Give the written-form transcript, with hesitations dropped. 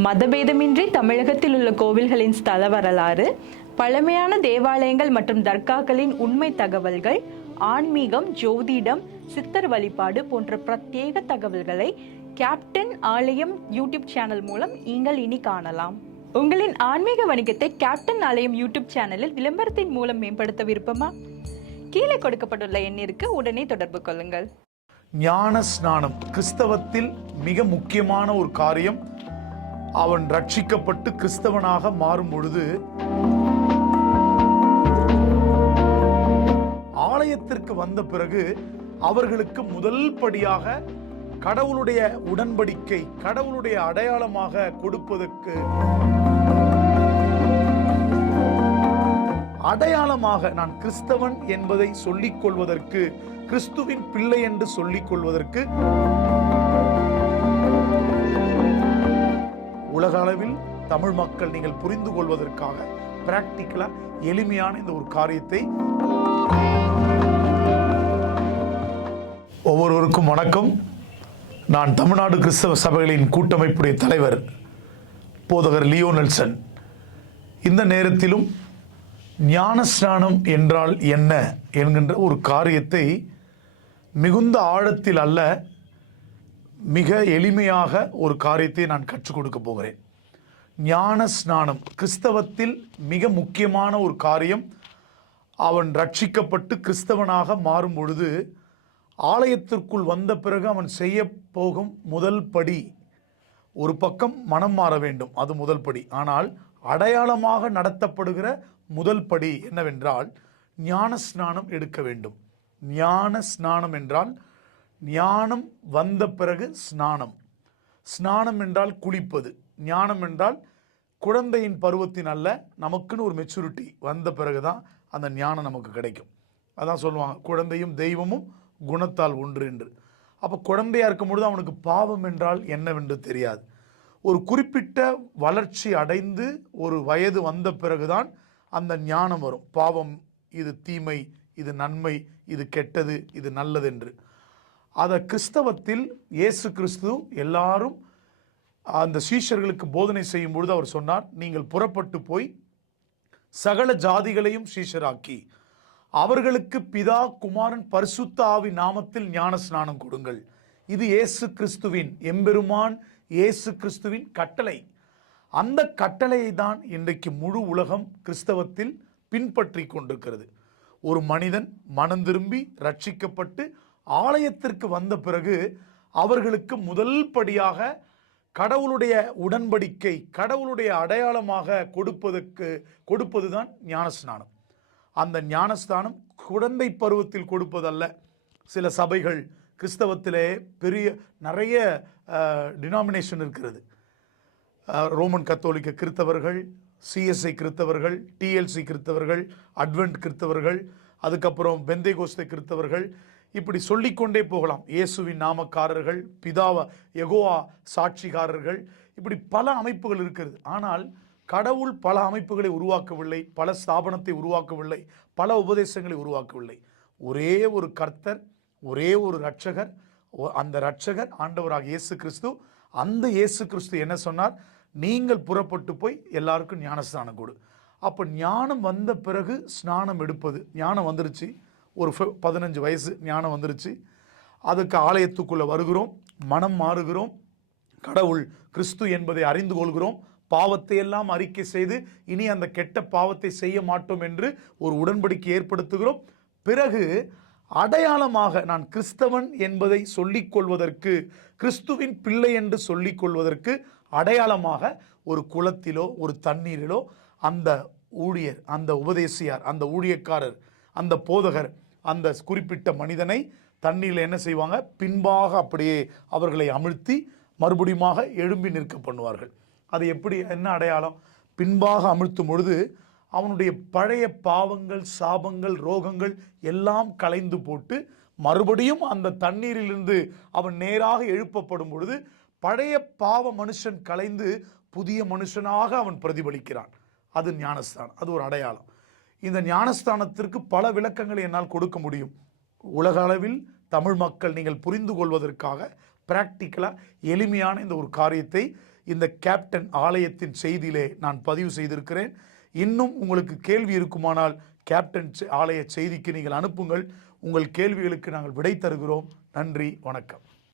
மதபேதமின்றி தமிழகத்தில் உள்ள கோவில்களின் ஸ்தல வரலாறு, பழமையான தேவாலயங்கள் மற்றும் தர்காக்களின் உண்மை தகவல்கள், ஆன்மீகம், ஜோதிடம், சித்தர் வழிபாடு போன்ற பிரத்யேக தகவல்களை கேப்டன் ஆலயம் யூடியூப் சேனல் மூலம் நீங்கள் இனி காணலாம். உங்களின் ஆன்மீக வணிகத்தை கேப்டன் ஆலயம் யூடியூப் சேனலில் விளம்பரத்தின் மூலம் மேம்படுத்த விருப்பமா? கீழே கொடுக்கப்பட்டுள்ள எண்ணிற்கு உடனே தொடர்பு கொள்ளுங்கள். ஞான ஸ்நானம் கிறிஸ்தவத்தில் மிக முக்கியமான ஒரு காரியம். அவன் ரட்சிக்கப்பட்டு கிறிஸ்தவனாக மாறும் பொழுது ஆலயத்திற்கு வந்த பிறகு அவர்களுக்கு முதல் படியாக கடவுளுடைய உடன்படிக்கை, கடவுளுடைய அடையாளமாக கொடுப்பதற்கு, அடையாளமாக நான் கிறிஸ்தவன் என்பதை சொல்லிக் கொள்வதற்கு, கிறிஸ்துவின் பிள்ளை என்று சொல்லிக் கொள்வதற்கு உலக அளவில் தமிழ் மக்கள் நீங்கள் புரிந்து கொள்வதற்காக பிராக்டிக்கலா எளிமையான இந்த ஒரு காரியத்தை. ஒவ்வொருவருக்கும் வணக்கம். நான் தமிழ்நாடு கிறிஸ்தவ சபைகளின் கூட்டமைப்புடைய தலைவர் போதகர் லியோ நெல்சன். இந்த நேரத்திலும் ஞானஸ்நானம் என்றால் என்ன என்கின்ற ஒரு காரியத்தை மிகுந்த ஆழத்தில் அல்ல, மிக எளிமையாக ஒரு காரியத்தை நான் கற்றுக் கொடுக்க போகிறேன். ஞான ஸ்நானம் கிறிஸ்தவத்தில் மிக முக்கியமான ஒரு காரியம். அவன் ரட்சிக்கப்பட்டு கிறிஸ்தவனாக மாறும் பொழுது ஆலயத்திற்குள் வந்த பிறகு அவன் செய்ய போகும் முதல் படி, ஒரு பக்கம் மனம் மாற வேண்டும், அது முதல் படி. ஆனால் அடையாளமாக நடத்தப்படுகிற முதல் படி என்னவென்றால் ஞான ஸ்நானம் எடுக்க வேண்டும். ஞான ஸ்நானம் என்றால் ஞானம் வந்த பிறகு ஸ்நானம். ஸ்நானம் என்றால் குளிப்பது. ஞானம் என்றால் குழந்தையின் பருவத்தின் அல்ல, நமக்குன்னு ஒரு மெச்சூரிட்டி வந்த பிறகுதான் அந்த ஞானம் நமக்கு கிடைக்கும். அதான் சொல்லுவாங்க, குழந்தையும் தெய்வமும் குணத்தால் ஒன்று என்று. அப்போ குழந்தையா இருக்கும் பொழுது அவனுக்கு பாவம் என்றால் என்னவென்று தெரியாது. ஒரு குறிப்பிட்ட வளர்ச்சி அடைந்து ஒரு வயது வந்த பிறகுதான் அந்த ஞானம் வரும். பாவம் இது தீமை, இது நன்மை, இது கெட்டது, இது நல்லது என்று. அதை கிறிஸ்தவத்தில் இயேசு கிறிஸ்து எல்லாரும் அந்த சீஷர்களுக்கு போதனை செய்யும் பொழுது அவர் சொன்னார், நீங்கள் புறப்பட்டு போய் சகல ஜாதிகளையும் சீஷராக்கி அவர்களுக்கு பிதா, குமாரன், பரிசுத்த ஆவி நாமத்தில் ஞான ஸ்நானம் கொடுங்கள். இது இயேசு கிறிஸ்துவின், எம்பெருமான் இயேசு கிறிஸ்துவின் கட்டளை. அந்த கட்டளையை தான் இன்றைக்கு முழு உலகம் கிறிஸ்தவத்தில் பின்பற்றி கொண்டிருக்கிறது. ஒரு மனிதன் மனம் திரும்பி ரட்சிக்கப்பட்டு ஆலயத்திற்கு வந்த பிறகு அவர்களுக்கு முதல் படியாக கடவுளுடைய உடன்படிக்கை, கடவுளுடைய அடையாளமாக கொடுப்பதுதான் ஞானஸ்நானம். அந்த ஞானஸ்நானம் குழந்தை பருவத்தில் கொடுப்பதல்ல. சில சபைகள் கிறிஸ்தவத்திலே நிறைய டினாமினேஷன் இருக்கிறது. ரோமன் கத்தோலிக்க கிறிஸ்தவர்கள், சிஎஸ்ஐ கிறிஸ்தவர்கள், டிஎல்சி கிறிஸ்தவர்கள், அட்வென்ட் கிறிஸ்தவர்கள், அதுக்கப்புறம் பெந்தேகோஸ்தே கிறிஸ்தவர்கள், இப்படி சொல்லிக்கொண்டே போகலாம். இயேசுவின் நாமக்காரர்கள், பிதாவ யெகோவா சாட்சிகாரர்கள், இப்படி பல அமைப்புகள் இருக்கிறது. ஆனால் கடவுள் பல அமைப்புகளை உருவாக்கவில்லை, பல ஸ்தாபனத்தை உருவாக்கவில்லை, பல உபதேசங்களை உருவாக்கவில்லை. ஒரே ஒரு கர்த்தர், ஒரே ஒரு இரட்சகர். அந்த இரட்சகர் ஆண்டவராக இயேசு கிறிஸ்து. அந்த இயேசு கிறிஸ்து என்ன சொன்னார்? நீங்கள் புறப்பட்டு போய் எல்லாருக்கும் ஞானஸ்நானம் கொடு. அப்போ ஞானம் வந்த பிறகு ஸ்நானம் எடுப்பது. ஞானம் வந்துருச்சு, ஒரு 15 வயசு ஞானம் வந்துருச்சு. அதுக்கு ஆலயத்துக்குள்ளே வருகிறோம், மனம் மாறுகிறோம், கடவுள் கிறிஸ்து என்பதை அறிந்து கொள்கிறோம், பாவத்தை எல்லாம் அறிக்கை செய்து இனி அந்த கெட்ட பாவத்தை செய்ய மாட்டோம் என்று ஒரு உடன்படிக்கை ஏற்படுத்துகிறோம். பிறகு அடையாளமாக நான் கிறிஸ்தவன் என்பதை சொல்லிக் கொள்வதற்கு, கிறிஸ்துவின் பிள்ளை என்று சொல்லிக் கொள்வதற்கு அடையாளமாக ஒரு குளத்திலோ ஒரு தண்ணீரிலோ அந்த ஊழியர், அந்த உபதேசியார், அந்த ஊழியக்காரர், அந்த போதகர் அந்த குறிப்பிட்ட மனிதனை தண்ணீரில் என்ன செய்வாங்க? பின்பாக அப்படியே அவர்களை அமிழ்த்தி மறுபடியும் எழும்பி நிற்க பண்ணுவார்கள். அது எப்படி, என்ன அடையாளம்? பின்பாக அமிழ்த்தும் பொழுது அவனுடைய பழைய பாவங்கள், சாபங்கள், ரோகங்கள் எல்லாம் கலைந்து போட்டு மறுபடியும் அந்த தண்ணீரிலிருந்து அவன் நேராக எழுப்பப்படும் பொழுது பழைய பாவ மனுஷன் கலைந்து புதிய மனுஷனாக அவன் பிரதிபலிக்கிறான். அது ஞானஸ்தானம், அது ஒரு அடையாளம். இந்த ஞானஸ்தானத்திற்கு பல விளக்கங்களை என்னால் கொடுக்க முடியும். உலக அளவில் தமிழ் மக்கள் நீங்கள் புரிந்து கொள்வதற்காக பிராக்டிக்கலாக எளிமையான இந்த ஒரு காரியத்தை இந்த கேப்டன் ஆலயத்தின் செய்தியிலே நான் பதிவு செய்திருக்கிறேன். இன்னும் உங்களுக்கு கேள்வி இருக்குமானால் கேப்டன் ஆலய செய்திக்கு நீங்கள் அனுப்புங்கள். உங்கள் கேள்விகளுக்கு நாங்கள் விடை தருகிறோம். நன்றி, வணக்கம்.